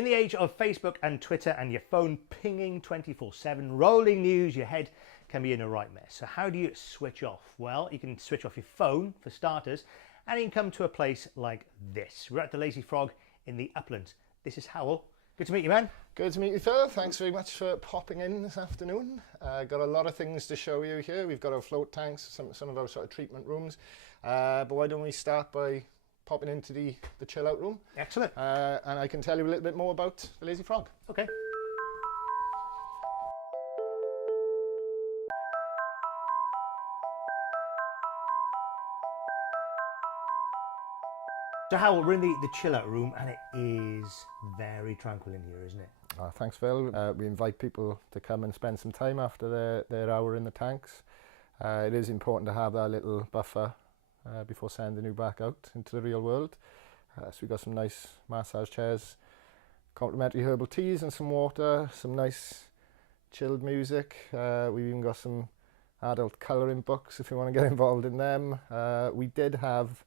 In the age of Facebook and Twitter and your phone pinging 24/7, rolling news, your head can be in a right mess. So how do you switch off? Well, you can switch off your phone for starters, and you can come to a place like this. We're at the Lazy Frog in the Uplands. This is Hywel. Good to meet you, man. Good to meet you, Phil. Thanks very much for popping in this afternoon. Got a lot of things to show you here. We've got our float tanks, some of our sort of treatment rooms. But why don't we start by popping into the chill out room. Excellent. And I can tell you a little bit more about the Lazy Frog. Okay. So Hywel, we're in the chill out room and it is very tranquil in here, isn't it? Thanks, Phil. We invite people to come and spend some time after their hour in the tanks. It is important to have that little buffer before sending you back out into the real world. So we've got some nice massage chairs, complimentary herbal teas and some water, some nice chilled music. We've even got some adult colouring books if you want to get involved in them. We did have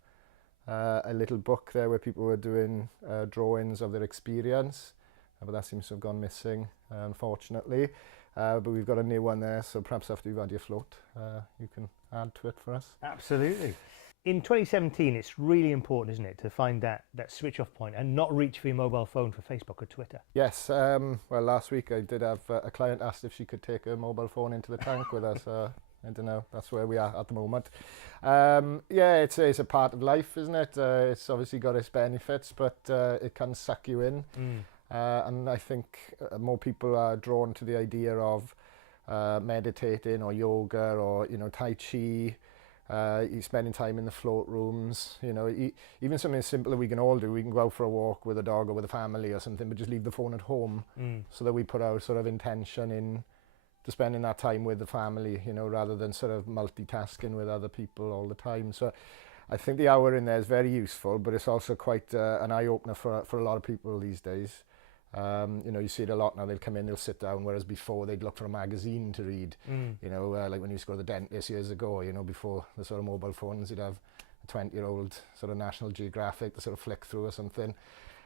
a little book there where people were doing drawings of their experience, but that seems to have gone missing, unfortunately. But we've got a new one there, so perhaps after you've had your float, you can add to it for us. Absolutely. In 2017, it's really important, isn't it, to find that switch off point and not reach for your mobile phone for Facebook or Twitter? Yes, well, last week I did have a client asked if she could take her mobile phone into the tank with us. I don't know, that's where we are at the moment. Yeah, it's a part of life, isn't it? It's obviously got its benefits, but it can suck you in. And I think more people are drawn to the idea of meditating or yoga or, Tai Chi. You're spending time in the float rooms, even something simple that we can all do. We can go out for a walk with a dog or with a family or something, but just leave the phone at home so that we put our sort of intention in to spending that time with the family, rather than sort of multitasking with other people all the time. So I think the hour in there is very useful, but it's also quite an eye-opener for a lot of people these days. You see it a lot now. They'll come in, they'll sit down, whereas before they'd look for a magazine to read. Like when you used to go to the dentist years ago, before the sort of mobile phones, you'd have a 20-year-old sort of National Geographic to sort of flick through or something.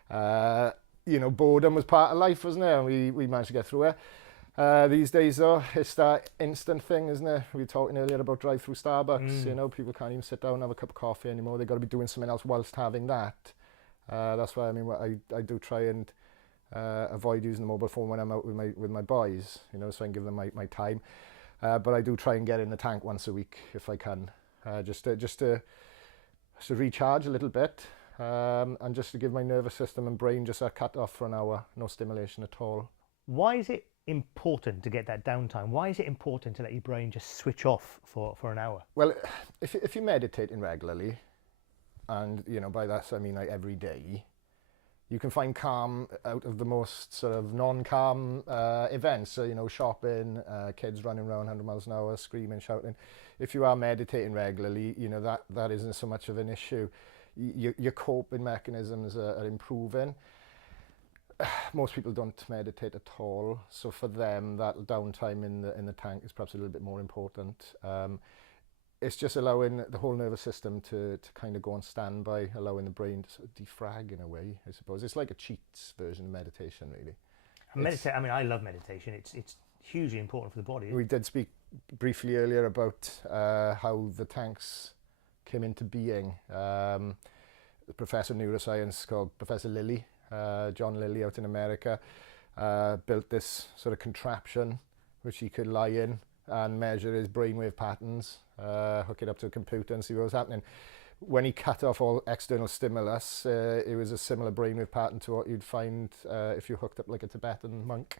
Boredom was part of life, wasn't it? And we managed to get through it. These days, though, it's that instant thing, isn't it? We were talking earlier about drive-through Starbucks. People can't even sit down and have a cup of coffee anymore. They've got to be doing something else whilst having that. That's why I do try and avoid using the mobile phone when I'm out with my boys, so I can give them my time. But I do try and get in the tank once a week if I can, just to recharge a little bit, and just to give my nervous system and brain just a cut off for an hour, no stimulation at all. Why is it important to get that downtime? Why is it important to let your brain just switch off for an hour? Well, if you're meditating regularly, and by that I mean like every day, you can find calm out of the most sort of non-calm events. So, shopping, kids running around 100 miles an hour, screaming, shouting. If you are meditating regularly, that isn't so much of an issue. Your coping mechanisms are improving. Most people don't meditate at all, so for them that downtime in the tank is perhaps a little bit more important. It's just allowing the whole nervous system to kind of go on standby, allowing the brain to sort of defrag in a way, I suppose. It's like a cheats version of meditation, really. I love meditation. It's hugely important for the body. We did speak briefly earlier about how the tanks came into being. The professor of neuroscience called Professor Lilly, John Lilly out in America, built this sort of contraption which he could lie in and measure his brainwave patterns, hook it up to a computer and see what was happening. When he cut off all external stimulus, it was a similar brainwave pattern to what you'd find if you hooked up like a Tibetan monk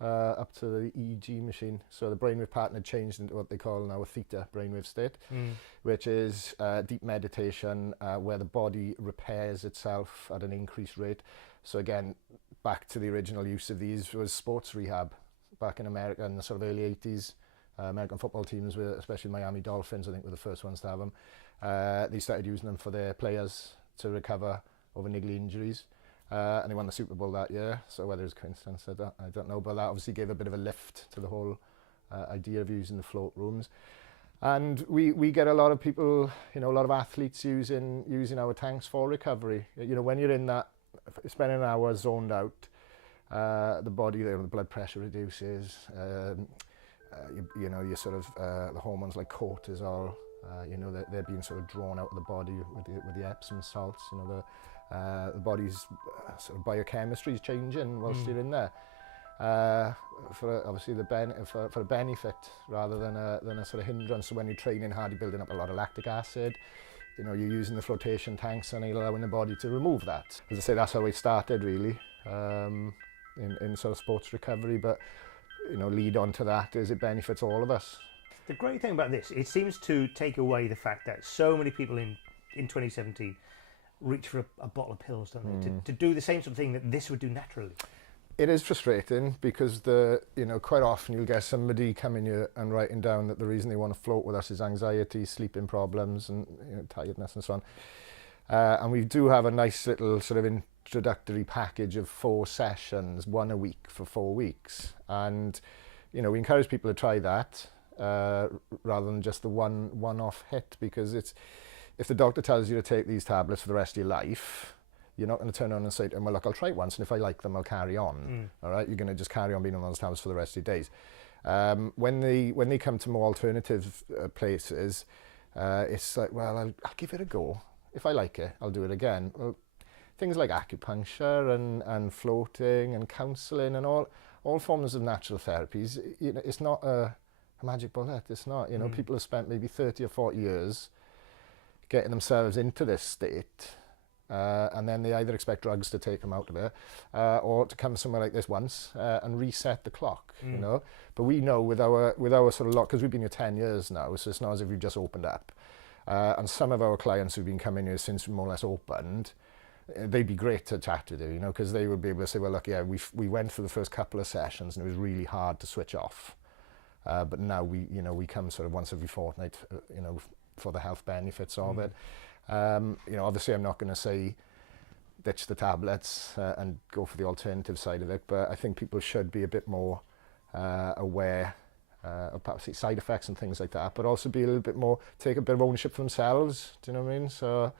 up to the EEG machine. So the brainwave pattern had changed into what they call now a theta brainwave state, which is deep meditation where the body repairs itself at an increased rate. So again, back to the original use of these was sports rehab back in America in the sort of early 80s. American football teams, especially Miami Dolphins, I think were the first ones to have them. They started using them for their players to recover over niggly injuries. And they won the Super Bowl that year, so whether it's coincidence, I don't know, but that obviously gave a bit of a lift to the whole idea of using the float rooms. And we get a lot of people, a lot of athletes using our tanks for recovery. When you're in that, spending an hour zoned out, the body, the blood pressure reduces. You know, you sort of the hormones like cortisol. You know, they're being sort of drawn out of the body with the Epsom salts. You know, the body's sort of biochemistry is changing whilst you're in there. For obviously for a benefit rather than a sort of hindrance. So when you're training hard, you're building up a lot of lactic acid. You know, you're using the flotation tanks and allowing the body to remove that. As I say, that's how it started really, in sort of sports recovery. But you know, lead on to that is it benefits all of us. The great thing about this, it seems to take away the fact that so many people in 2017 reach for a bottle of pills, don't they, to do the same sort of thing that this would do naturally. It is frustrating because you know, quite often you'll get somebody coming here and writing down that the reason they want to float with us is anxiety, sleeping problems, and you know, tiredness and so on. And we do have a nice little sort of introductory package of 4 sessions, 1 a week for 4 weeks. And you know, we encourage people to try that rather than just the one-off hit, because if the doctor tells you to take these tablets for the rest of your life, you're not going to turn around and say to them, well, look, I'll try it once, and if I like them, I'll carry on. All right, you're going to just carry on being on those tablets for the rest of your days. When they come to more alternative places, it's like, well, I'll give it a go. If I like it, I'll do it again. Well, things like acupuncture and floating and counselling and all forms of natural therapies, you know, it's not a magic bullet. It's not, you know, people have spent maybe 30 or 40 years getting themselves into this state. And then they either expect drugs to take them out of it, or to come somewhere like this once and reset the clock, you know. But we know with our sort of lot, because we've been here 10 years now, so it's not as if we've just opened up. And some of our clients who've been coming here since we more or less opened, they'd be great to chat to, you know, because they would be able to say, well, look, yeah, we went through the first couple of sessions and it was really hard to switch off. But now we come sort of once every fortnight, you know, for the health benefits of it. You know, obviously I'm not going to say ditch the tablets and go for the alternative side of it, but I think people should be a bit more aware of perhaps side effects and things like that, but also be a little bit more, take a bit of ownership for themselves, do you know what I mean? So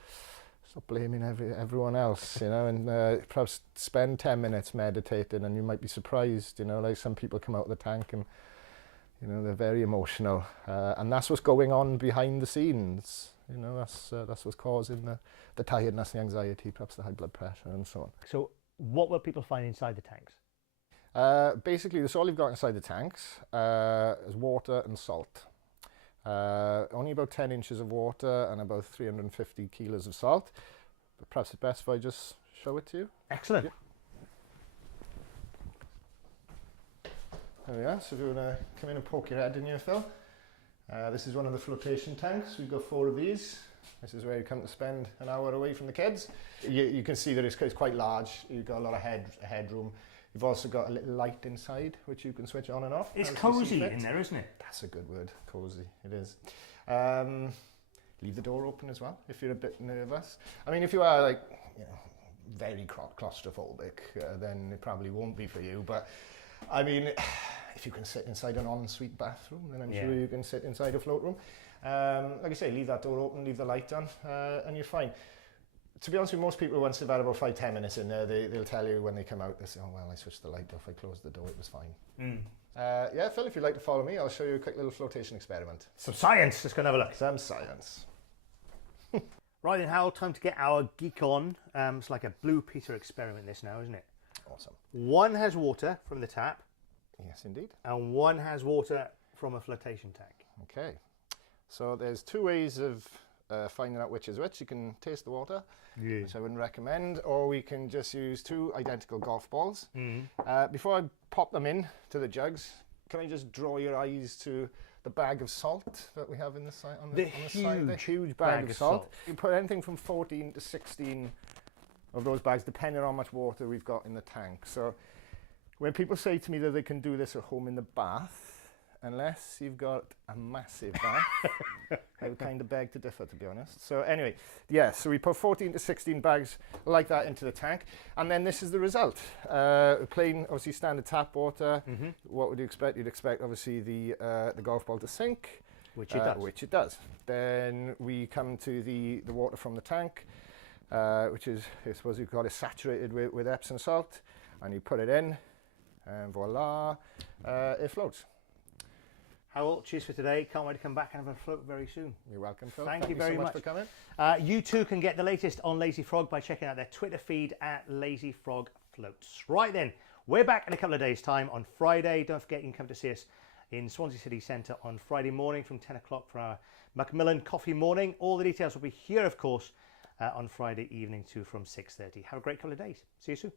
stop blaming everyone else, you know, and perhaps spend 10 minutes meditating, and you might be surprised, you know, like some people come out of the tank and, you know, they're very emotional, and that's what's going on behind the scenes. You know, that's what's causing the tiredness, the anxiety, perhaps the high blood pressure and so on. So what will people find inside the tanks? Basically, that's all you've got inside the tanks is water and salt. Only about 10 inches of water and about 350 kilos of salt. But perhaps it's best if I just show it to you. Excellent. Yeah. There we are. So if you want to come in and poke your head in here, Phil. This is one of the flotation tanks. We've got 4 of these. This is where you come to spend an hour away from the kids. You can see that it's quite large. You've got a lot of headroom. You've also got a little light inside, which you can switch on and off. It's cosy in there, isn't it? That's a good word, cosy. It is. Leave the door open as well if you're a bit nervous. I mean, if you are like, you know, very claustrophobic, then it probably won't be for you. But I mean, if you can sit inside an ensuite bathroom, then I'm sure you can sit inside a float room. Like I say, leave that door open, leave the light on, and you're fine. To be honest with you, most people, once they've had about 5-10 minutes in there, they'll tell you when they come out, they say, oh, well, I switched the light off, I closed the door, it was fine. Yeah, Phil, if you'd like to follow me, I'll show you a quick little flotation experiment. Some science, let's go and have a look. Some science. Right then, Hywel, time to get our geek on. It's like a Blue Peter experiment this now, isn't it? Awesome. One has water from the tap. Yes, indeed. And one has water from a flotation tank. Okay. So there's 2 ways of finding out which is which. You can taste the water, which I wouldn't recommend, or we can just use 2 identical golf balls. Before I pop them in to the jugs, can I just draw your eyes to the bag of salt that we have in the side? On the side, the huge bag of salt. You put anything from 14 to 16 of those bags, depending on how much water we've got in the tank. So when people say to me that they can do this at home in the bath, unless you've got a massive bath, I would kind of beg to differ, to be honest. So anyway, yeah, so we put 14 to 16 bags like that into the tank, and then this is the result. Plain, obviously standard tap water. What would you expect? You'd expect, obviously, the golf ball to sink. Which it does. Which it does. Then we come to the water from the tank, which is, I suppose you've got it saturated with Epsom salt. and you put it in, and voila, it floats. Hywel, cheers for today. Can't wait to come back and have a float very soon. You're welcome, Phil. Thank you very so much for coming. You too can get the latest on Lazy Frog by checking out their Twitter feed at Lazy Frog Floats. Right then, we're back in a couple of days' time on Friday. Don't forget you can come to see us in Swansea City Centre on Friday morning from 10 o'clock for our Macmillan coffee morning. All the details will be here, of course, on Friday evening too from 6:30. Have a great couple of days. See you soon.